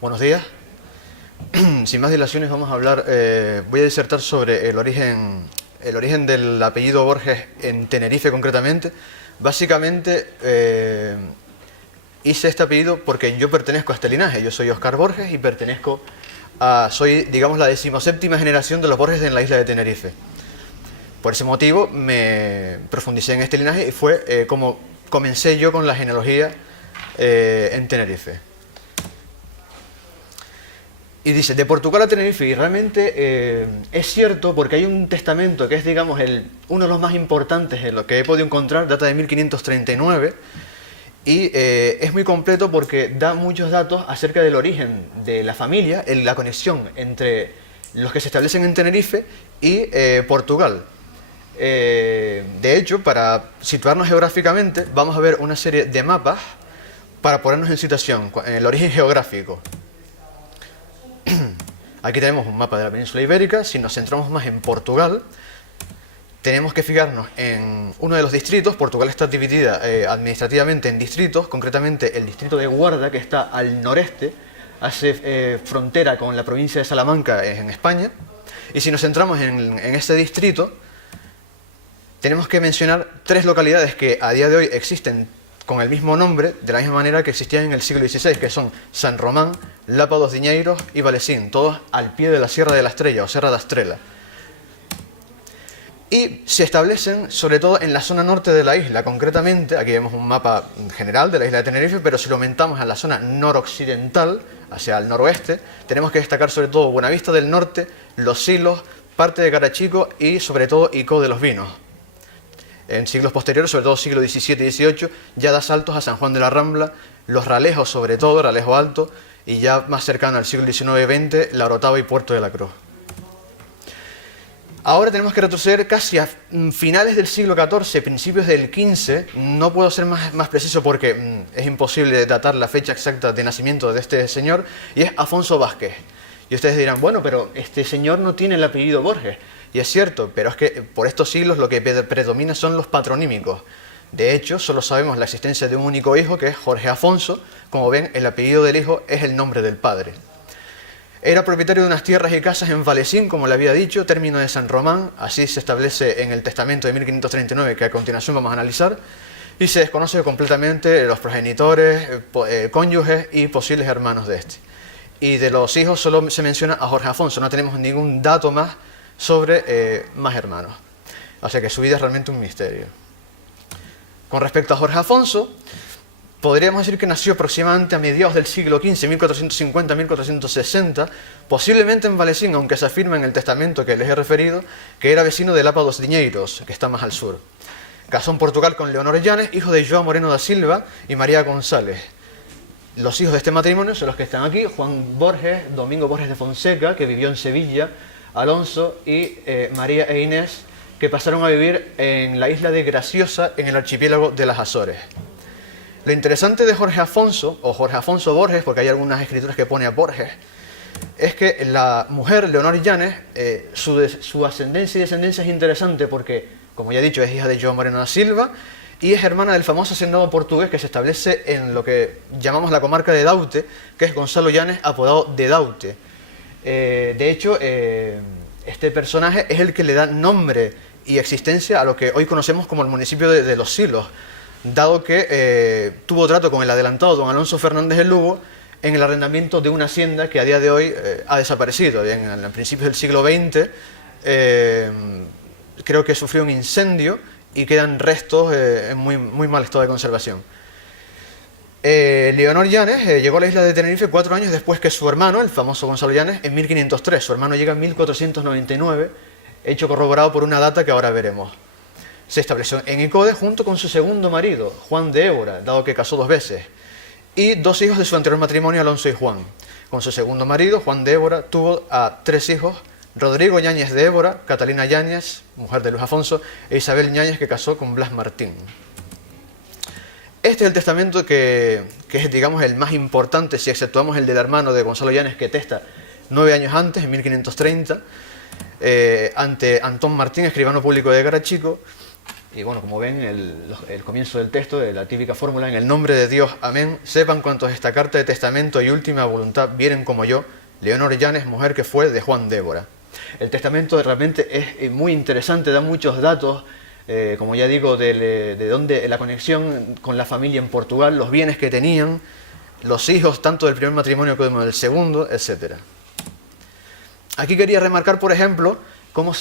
Buenos días. Sin más dilaciones vamos a hablar, voy a disertar sobre el origen del apellido Borges en Tenerife concretamente. Básicamente hice este apellido porque yo pertenezco a este linaje. Yo soy Óscar Borges y soy, digamos, la 17ª generación de los Borges en la isla de Tenerife. Por ese motivo me profundicé en este linaje y fue como comencé yo con la genealogía en Tenerife. Y dice, de Portugal a Tenerife, y realmente es cierto porque hay un testamento que es, digamos, uno de los más importantes en lo que he podido encontrar, data de 1539, y es muy completo porque da muchos datos acerca del origen de la familia, la conexión entre los que se establecen en Tenerife y Portugal. De hecho, para situarnos geográficamente, vamos a ver una serie de mapas para ponernos en situación, en el origen geográfico. Aquí tenemos un mapa de la península ibérica. Si nos centramos más en Portugal, tenemos que fijarnos en uno de los distritos. Portugal está dividida administrativamente en distritos, concretamente el distrito de Guarda, que está al noreste, hace frontera con la provincia de Salamanca en España. Y si nos centramos en este distrito, tenemos que mencionar 3 localidades que a día de hoy existen con el mismo nombre, de la misma manera que existían en el siglo XVI, que son San Román, Lapa dos Diñeiros y Valesín, todos al pie de la Sierra de la Estrella o Serra da Estrela. Y se establecen sobre todo en la zona norte de la isla, concretamente, aquí vemos un mapa general de la isla de Tenerife, pero si lo aumentamos a la zona noroccidental, hacia el noroeste, tenemos que destacar sobre todo Buenavista del Norte, Los Silos, parte de Carachico y sobre todo Icó de los Vinos. En siglos posteriores, sobre todo siglo XVII y XVIII, ya da saltos a San Juan de la Rambla, Los Ralejos sobre todo, Ralejo Alto, y ya más cercano al siglo XIX y XX, La Orotava y Puerto de la Cruz. Ahora tenemos que retroceder casi a finales del siglo XIV, principios del XV, no puedo ser más preciso porque es imposible datar la fecha exacta de nacimiento de este señor, y es Afonso Vázquez. Y ustedes dirán, bueno, pero este señor no tiene el apellido Borges. Y es cierto, pero es que por estos siglos lo que predomina son los patronímicos. De hecho, solo sabemos la existencia de un único hijo, que es Jorge Afonso. Como ven, el apellido del hijo es el nombre del padre. Era propietario de unas tierras y casas en Valesín, como le había dicho, término de San Román. Así se establece en el testamento de 1539, que a continuación vamos a analizar. Y se desconoce completamente los progenitores, cónyuges y posibles hermanos de este. Y de los hijos solo se menciona a Jorge Afonso, no tenemos ningún dato más sobre más hermanos. O sea que su vida es realmente un misterio. Con respecto a Jorge Afonso, podríamos decir que nació aproximadamente a mediados del siglo XV, 1450-1460, posiblemente en Valesín, aunque se afirma en el testamento que les he referido, que era vecino de Lapa dos Diñeiros, que está más al sur. Casó en Portugal con Leonor Llanes, hijo de João Moreno da Silva y María González. Los hijos de este matrimonio son los que están aquí: Juan Borges, Domingo Borges de Fonseca, que vivió en Sevilla, Alonso y María e Inés, que pasaron a vivir en la isla de Graciosa, en el archipiélago de las Azores. Lo interesante de Jorge Afonso, o Jorge Afonso Borges, porque hay algunas escrituras que pone a Borges, es que la mujer, Leonor Llanes, su ascendencia y descendencia es interesante porque, como ya he dicho, es hija de João Moreno da Silva y es hermana del famoso hacendado portugués que se establece en lo que llamamos la comarca de Daute, que es Gonzalo Llanes, apodado de Daute. De hecho, este personaje es el que le da nombre y existencia a lo que hoy conocemos como el municipio de Los Silos, dado que tuvo trato con el adelantado don Alonso Fernández de Lugo en el arrendamiento de una hacienda que a día de hoy ha desaparecido. En principios del siglo XX creo que sufrió un incendio y quedan restos en muy mal estado de conservación. Leonor Llanes llegó a la isla de Tenerife 4 años después que su hermano, el famoso Gonzalo Llanes, en 1503. Su hermano llega en 1499, hecho corroborado por una data que ahora veremos. Se estableció en Icode junto con su segundo marido, Juan de Évora, dado que casó 2 veces, y 2 hijos de su anterior matrimonio, Alonso y Juan. Con su segundo marido, Juan de Évora, tuvo a 3 hijos: Rodrigo Yáñez de Évora, Catalina Yáñez, mujer de Luis Afonso, e Isabel Yáñez, que casó con Blas Martín. Este es el testamento que es, digamos, el más importante, si exceptuamos el del hermano de Gonzalo Llanes, que testa 9 años antes, en 1530, ante Antón Martín, escribano público de Carachico, Y bueno, como ven, el comienzo del texto, de la típica fórmula, en el nombre de Dios, amén, sepan cuantos esta carta de testamento y última voluntad vienen como yo, Leonor Llanes, mujer que fue de Juan Débora. El testamento realmente es muy interesante, da muchos datos, como ya digo, de dónde la conexión con la familia en Portugal, los bienes que tenían, los hijos tanto del primer matrimonio como del segundo, etc. Aquí quería remarcar, por ejemplo, cómo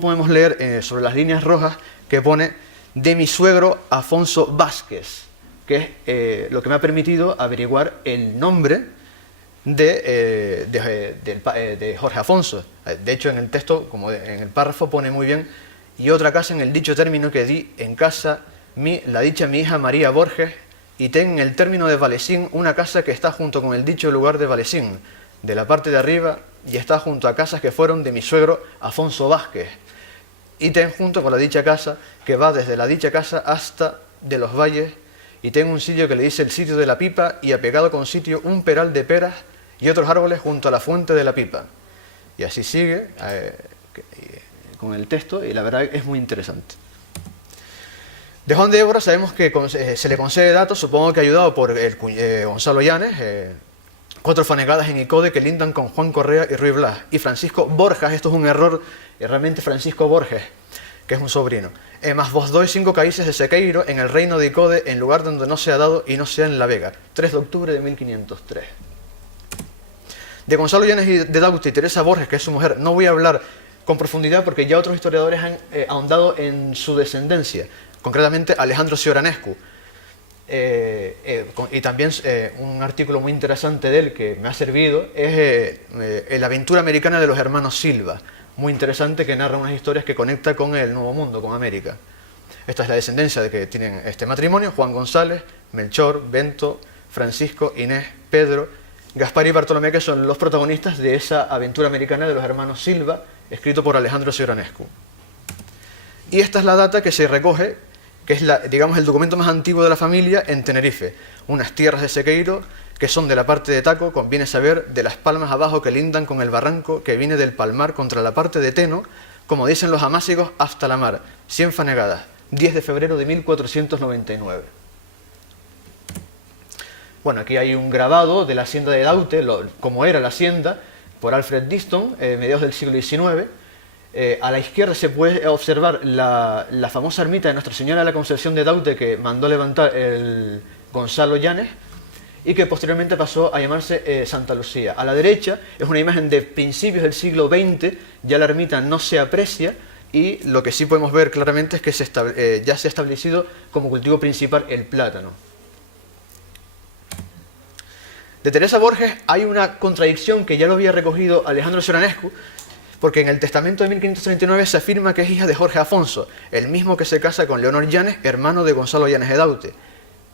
podemos leer sobre las líneas rojas que pone de mi suegro Afonso Vázquez, que es lo que me ha permitido averiguar el nombre de Jorge Afonso. De hecho, en el texto, como en el párrafo, pone muy bien: y otra casa en el dicho término que di en casa la dicha mi hija María Borges, y ten en el término de Valesín una casa que está junto con el dicho lugar de Valesín, de la parte de arriba, y está junto a casas que fueron de mi suegro Afonso Vázquez. Y ten junto con la dicha casa, que va desde la dicha casa hasta de los valles, y ten un sitio que le dice el sitio de la pipa, y apegado con sitio un peral de peras y otros árboles junto a la fuente de la pipa. Y así sigue con el texto, y la verdad es muy interesante. De Juan de Évora sabemos que se le concede datos, supongo que ayudado por Gonzalo Llanes, 4 fanegadas en Icode que lindan con Juan Correa y Ruy Blas. Y Francisco Borjas, esto es un error, realmente Francisco Borges, que es un sobrino. Más vos doy 5 caíces de Sequeiro en el reino de Icode, en lugar donde no sea dado y no sea en La Vega. 3 de octubre de 1503. De Gonzalo Llanes y de Daute y Teresa Borges, que es su mujer, no voy a hablar con profundidad porque ya otros historiadores han ahondado en su descendencia. Concretamente Alejandro Cioranescu. Y también un artículo muy interesante de él que me ha servido es La aventura americana de los hermanos Silva, muy interesante, que narra unas historias que conecta con el Nuevo Mundo, con América. Esta es la descendencia de que tienen este matrimonio: Juan González, Melchor, Bento, Francisco, Inés, Pedro, Gaspar y Bartolomé, que son los protagonistas de esa aventura americana de los hermanos Silva, escrito por Alejandro Cioranescu. Y esta es la data que se recoge, que es digamos, el documento más antiguo de la familia en Tenerife. Unas tierras de Sequeiro que son de la parte de Taco, conviene saber, de las palmas abajo que lindan con el barranco que viene del palmar contra la parte de Teno, como dicen los amásicos, hasta la mar, 100 fanegadas, 10 de febrero de 1499. Bueno, aquí hay un grabado de la hacienda de Daute, como era la hacienda, por Alfred Diston, mediados del siglo XIX. A la izquierda se puede observar la famosa ermita de Nuestra Señora de la Concepción de Daute, que mandó levantar el Gonzalo Llanes y que posteriormente pasó a llamarse Santa Lucía. A la derecha es una imagen de principios del siglo XX, ya la ermita no se aprecia, y lo que sí podemos ver claramente es que ya se ha establecido como cultivo principal el plátano. De Teresa Borges hay una contradicción que ya lo había recogido Alejandro Cioranescu, porque en el testamento de 1539 se afirma que es hija de Jorge Afonso, el mismo que se casa con Leonor Llanes, hermano de Gonzalo Llanes de Daute.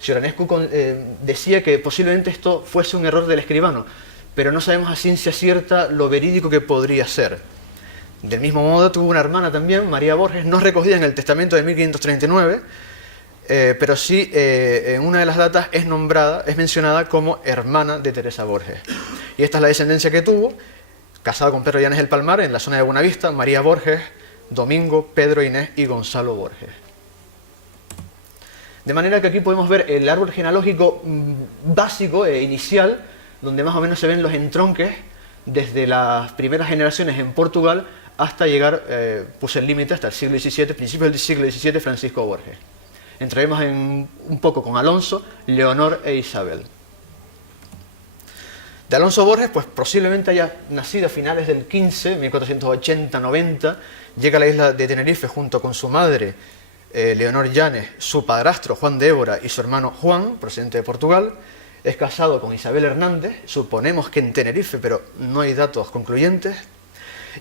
Cioranescu decía que posiblemente esto fuese un error del escribano, pero no sabemos a ciencia cierta lo verídico que podría ser. Del mismo modo tuvo una hermana también, María Borges, no recogida en el testamento de 1539, pero sí en una de las datas es mencionada como hermana de Teresa Borges. Y esta es la descendencia que tuvo: casado con Pedro Llanes del Palmar en la zona de Buenavista, María Borges, Domingo, Pedro, Inés y Gonzalo Borges. De manera que aquí podemos ver el árbol genealógico básico e inicial, donde más o menos se ven los entronques desde las primeras generaciones en Portugal hasta llegar, puse el límite hasta el siglo XVII, principios del siglo XVII, Francisco Borges. Entraremos un poco con Alonso, Leonor e Isabel. De Alonso Borges, pues posiblemente haya nacido a finales del 15, 1480-90, llega a la isla de Tenerife junto con su madre, Leonor Llanes, su padrastro Juan de Évora y su hermano Juan, procedente de Portugal. Es casado con Isabel Hernández, suponemos que en Tenerife, pero no hay datos concluyentes.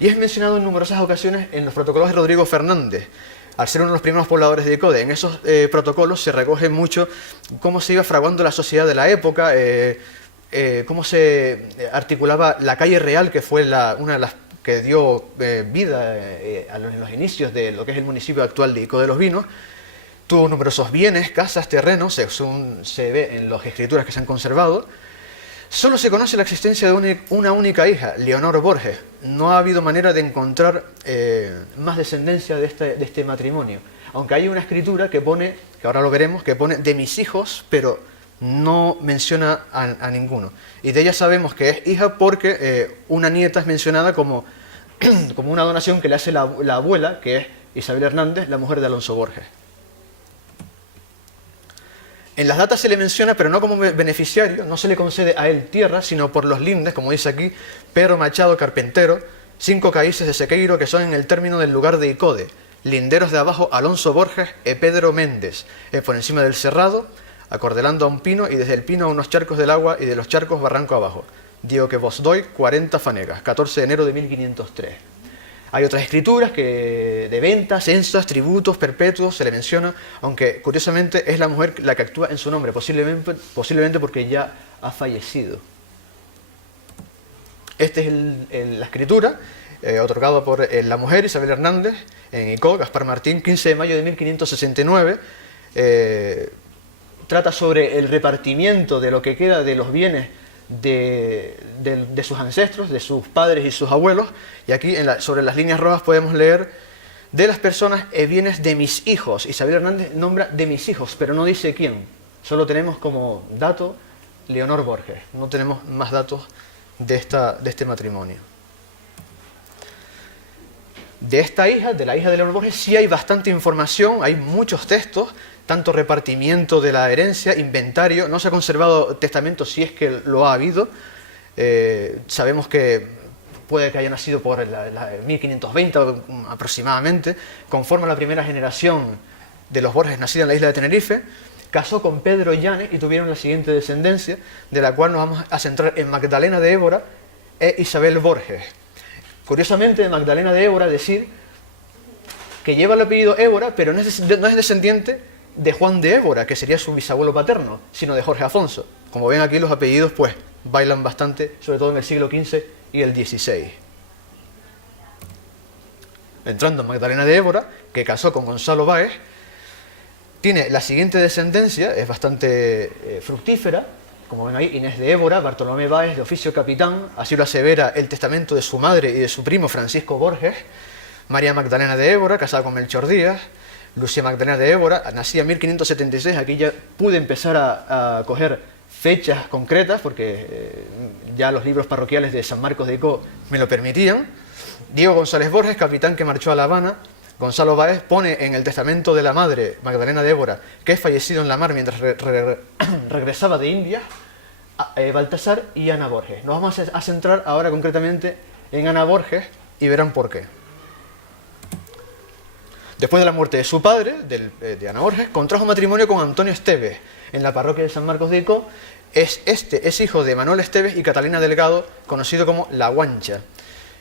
Y es mencionado en numerosas ocasiones en los protocolos de Rodrigo Fernández, al ser uno de los primeros pobladores de Icode. En esos protocolos se recoge mucho cómo se iba fraguando la sociedad de la época, cómo se articulaba la calle real, que fue una de las que dio vida en los inicios de lo que es el municipio actual de Icode de los Vinos. Tuvo numerosos bienes, casas, terrenos, según se ve en las escrituras que se han conservado. Solo se conoce la existencia de una única hija, Leonor Borges. No ha habido manera de encontrar más descendencia de este matrimonio. aunque hay una escritura que pone, que ahora lo veremos, que pone de mis hijos, pero no menciona a ninguno. Y de ella sabemos que es hija porque una nieta es mencionada como, como una donación que le hace la abuela, que es Isabel Hernández, la mujer de Alonso Borges. En las datas se le menciona, pero no como beneficiario, no se le concede a él tierra, sino por los lindes, como dice aquí, Pedro Machado Carpentero, 5 caíces de Sequeiro, que son en el término del lugar de Icode, linderos de abajo Alonso Borges e Pedro Méndez, por encima del cerrado, acordelando a un pino, y desde el pino a unos charcos del agua, y de los charcos barranco abajo. Digo que vos doy 40 fanegas, 14 de enero de 1503. Hay otras escrituras que de ventas, censas, tributos, perpetuos, se le menciona, aunque curiosamente es la mujer la que actúa en su nombre, posiblemente porque ya ha fallecido. Esta es la escritura, otorgada por la mujer Isabel Hernández, en Icó, Gaspar Martín, 15 de mayo de 1569. Trata sobre el repartimiento de lo que queda de los bienes de sus ancestros, de sus padres y sus abuelos, y aquí sobre las líneas rojas podemos leer de las personas e bienes de mis hijos. Isabel Hernández nombra de mis hijos, pero no dice quién, solo tenemos como dato Leonor Borges, no tenemos más datos de este matrimonio. De esta hija, de la hija de Leonor Borges, sí hay bastante información, hay muchos textos, tanto repartimiento de la herencia, inventario, no se ha conservado testamento si es que lo ha habido. Sabemos que puede que haya nacido por la 1520 aproximadamente, conforma la primera generación de los Borges nacida en la isla de Tenerife, casó con Pedro Llanes y tuvieron la siguiente descendencia, de la cual nos vamos a centrar en Magdalena de Évora e Isabel Borges. Curiosamente, de Magdalena de Évora decir que lleva el apellido Évora, pero no es descendiente de Juan de Évora, que sería su bisabuelo paterno, sino de Jorge Afonso. Como ven aquí, los apellidos pues bailan bastante, sobre todo en el siglo XV y el XVI. Entrando en Magdalena de Évora, que casó con Gonzalo Báez, tiene la siguiente descendencia, es bastante fructífera. Como ven ahí, Inés de Évora, Bartolomé Báez, de oficio capitán, así lo asevera el testamento de su madre y de su primo Francisco Borges. María Magdalena de Évora, casada con Melchor Díaz. Lucía Magdalena de Évora, nacida en 1576, aquí ya pude empezar a coger fechas concretas, porque ya los libros parroquiales de San Marcos de Icó me lo permitían. Diego González Borges, capitán que marchó a La Habana. Gonzalo Báez pone en el testamento de la madre, Magdalena de Évora, que es fallecido en la mar mientras regresaba de India, Baltasar y Ana Borges. Nos vamos a centrar ahora concretamente en Ana Borges y verán por qué. Después de la muerte de su padre, de Ana Borges, contrajo matrimonio con Antonio Esteves en la parroquia de San Marcos de Icó. Es hijo de Manuel Esteves y Catalina Delgado, conocido como La Guancha.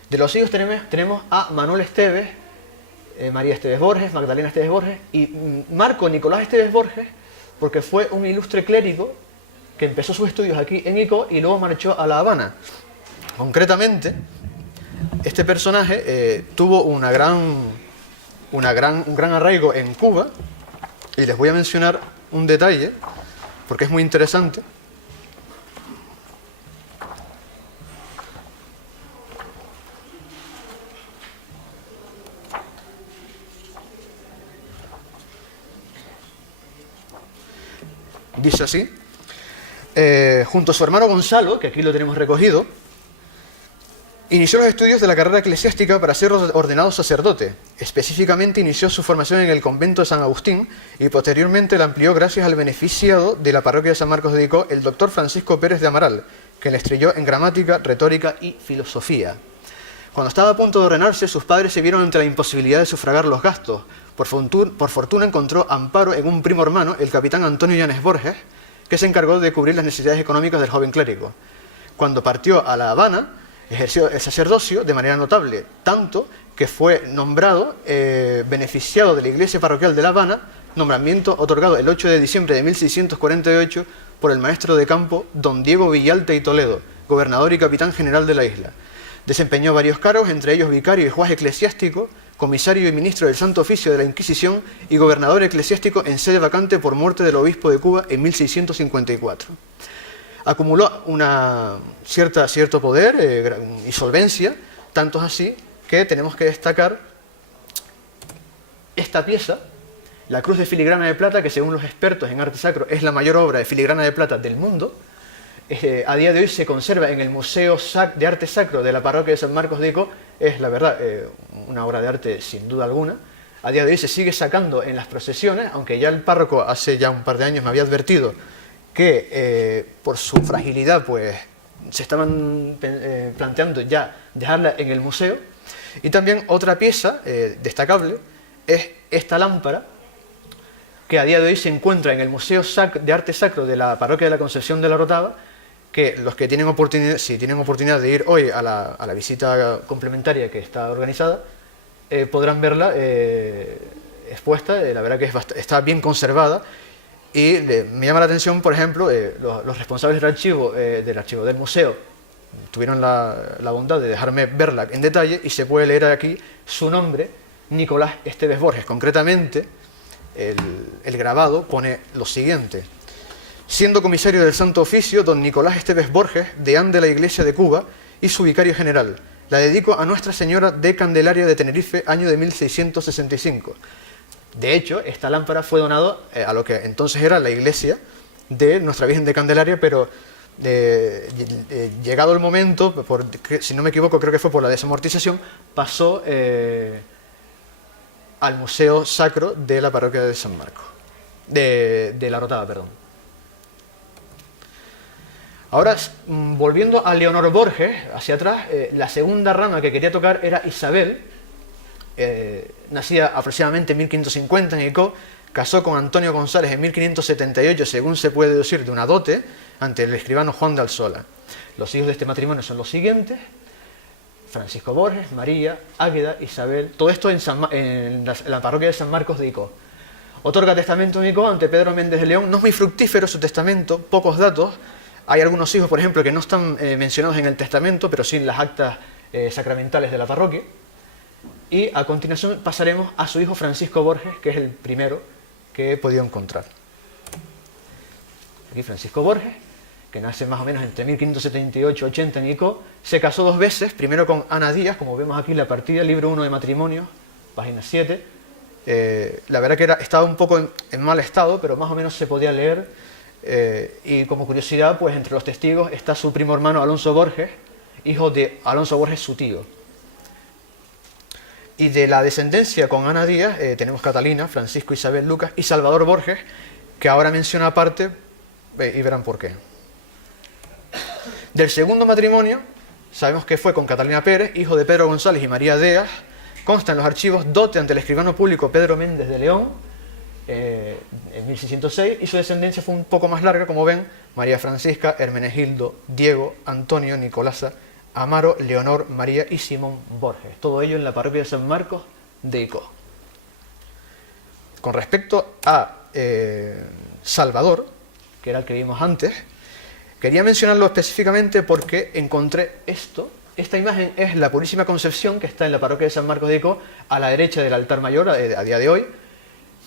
De los hijos tenemos a Manuel Esteves, María Esteves Borges, Magdalena Esteves Borges y Marco Nicolás Esteves Borges, porque fue un ilustre clérigo que empezó sus estudios aquí en Icó y luego marchó a La Habana. Concretamente, este personaje tuvo un gran arraigo en Cuba, y les voy a mencionar un detalle porque es muy interesante. Dice así: junto a su hermano Gonzalo, que aquí lo tenemos recogido, inició los estudios de la carrera eclesiástica para ser ordenado sacerdote. Específicamente inició su formación en el convento de San Agustín y posteriormente la amplió gracias al beneficiado de la parroquia de San Marcos de Icó, el doctor Francisco Pérez de Amaral, que le estrelló en gramática, retórica y filosofía. Cuando estaba a punto de ordenarse, sus padres se vieron ante la imposibilidad de sufragar los gastos. Por fortuna encontró amparo en un primo hermano, el capitán Antonio Llanes Borges, que se encargó de cubrir las necesidades económicas del joven clérigo. Cuando partió a La Habana, ejerció el sacerdocio de manera notable, tanto que fue nombrado beneficiado de la iglesia parroquial de La Habana, nombramiento otorgado el 8 de diciembre de 1648 por el maestro de campo don Diego Villalta y Toledo, gobernador y capitán general de la isla. Desempeñó varios cargos, entre ellos vicario y juez eclesiástico, comisario y ministro del Santo Oficio de la Inquisición y gobernador eclesiástico en sede vacante por muerte del obispo de Cuba en 1654. Acumuló cierto poder y solvencia, tanto es así que tenemos que destacar esta pieza, la cruz de filigrana de plata, que según los expertos en arte sacro es la mayor obra de filigrana de plata del mundo. A día de hoy se conserva en el Museo de Arte Sacro de la parroquia de San Marcos de Ico. Es, la verdad, una obra de arte sin duda alguna. A día de hoy se sigue sacando en las procesiones, aunque ya el párroco hace ya un par de años me había advertido que por su fragilidad pues se estaban planteando ya dejarla en el museo. Y también otra pieza destacable es esta lámpara, que a día de hoy se encuentra en el Museo de Arte Sacro de la Parroquia de la Concepción de la Rotava, que los que tienen oportunidad, si tienen oportunidad de ir hoy a la visita complementaria que está organizada, podrán verla expuesta. La verdad que está bien conservada, y me llama la atención, por ejemplo, los responsables del archivo del museo tuvieron la bondad de dejarme verla en detalle, y se puede leer aquí su nombre, Nicolás Esteves Borges. Concretamente, el grabado pone lo siguiente: siendo comisario del Santo Oficio, don Nicolás Esteves Borges, deán de la Iglesia de Cuba y su vicario general. La dedico a Nuestra Señora de Candelaria de Tenerife, año de 1665. De hecho, esta lámpara fue donada a lo que entonces era la iglesia de Nuestra Virgen de Candelaria, pero llegado el momento, si no me equivoco, creo que fue por la desamortización, pasó al Museo Sacro de la Parroquia de San Marcos, de la Rotava, perdón. Ahora, volviendo a Leonor Borges, hacia atrás, la segunda rama que quería tocar era Isabel, nacida aproximadamente en 1550 en Icó, casó con Antonio González en 1578, según se puede deducir de una dote, ante el escribano Juan de Alsola. Los hijos de este matrimonio son los siguientes: Francisco Borges, María, Águeda, Isabel, todo esto en la parroquia de San Marcos de Icó. Otorga testamento en Icó ante Pedro Méndez de León. No es muy fructífero su testamento, pocos datos. Hay algunos hijos, por ejemplo, que no están mencionados en el testamento, pero sí en las actas sacramentales de la parroquia. Y a continuación pasaremos a su hijo Francisco Borges, que es el primero que he podido encontrar. Aquí Francisco Borges, que nace más o menos entre 1578 y 80 en Icó, se casó 2 veces, primero con Ana Díaz, como vemos aquí en la partida, libro 1 de matrimonio, página 7. La verdad que estaba un poco en mal estado, pero más o menos se podía leer. Y como curiosidad, pues entre los testigos está su primo hermano Alonso Borges, hijo de Alonso Borges, su tío. Y de la descendencia con Ana Díaz tenemos Catalina, Francisco, Isabel, Lucas y Salvador Borges, que ahora menciono aparte, y verán por qué. Del segundo matrimonio, sabemos que fue con Catalina Pérez, hijo de Pedro González y María Díaz. Consta en los archivos dote ante el escribano público Pedro Méndez de León, en 1606, y su descendencia fue un poco más larga, como ven: María Francisca, Hermenegildo, Diego, Antonio, Nicolasa, Amaro, Leonor, María y Simón Borges. Todo ello en la parroquia de San Marcos de Icó. Con respecto a Salvador, que era el que vimos antes, quería mencionarlo específicamente porque encontré esto. Esta imagen es la Purísima Concepción, que está en la parroquia de San Marcos de Icó, a la derecha del altar mayor a día de hoy,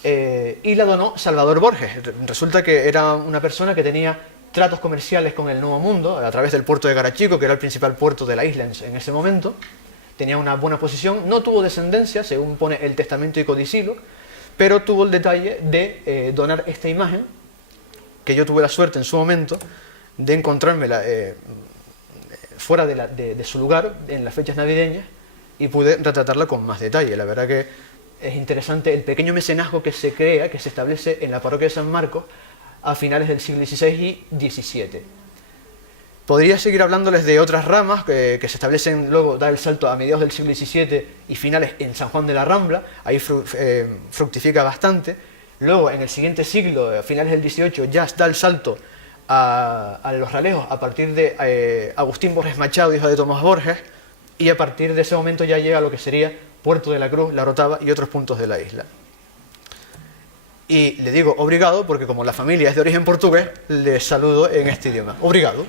y la donó Salvador Borges. Resulta que era una persona que tenía tratos comerciales con el Nuevo Mundo a través del puerto de Garachico, que era el principal puerto de la isla en ese momento. Tenía una buena posición, no tuvo descendencia, según pone el testamento icodicilo, pero tuvo el detalle de donar esta imagen, que yo tuve la suerte en su momento de encontrármela fuera de su lugar en las fechas navideñas, y pude retratarla con más detalle. La verdad que es interesante el pequeño mecenazgo que se crea, que se establece en la parroquia de San Marcos a finales del siglo XVI y XVII. Podría seguir hablándoles de otras ramas que se establecen luego, da el salto a mediados del siglo XVII y finales en San Juan de la Rambla. Ahí fructifica bastante. Luego, en el siguiente siglo, a finales del XVIII, ya da el salto a los Ralejos a partir de Agustín Borges Machado, hijo de Tomás Borges, y a partir de ese momento ya llega a lo que sería Puerto de la Cruz, La Rotava y otros puntos de la isla. Y le digo obrigado porque como la familia es de origen portugués, le saludo en este idioma. Obrigado.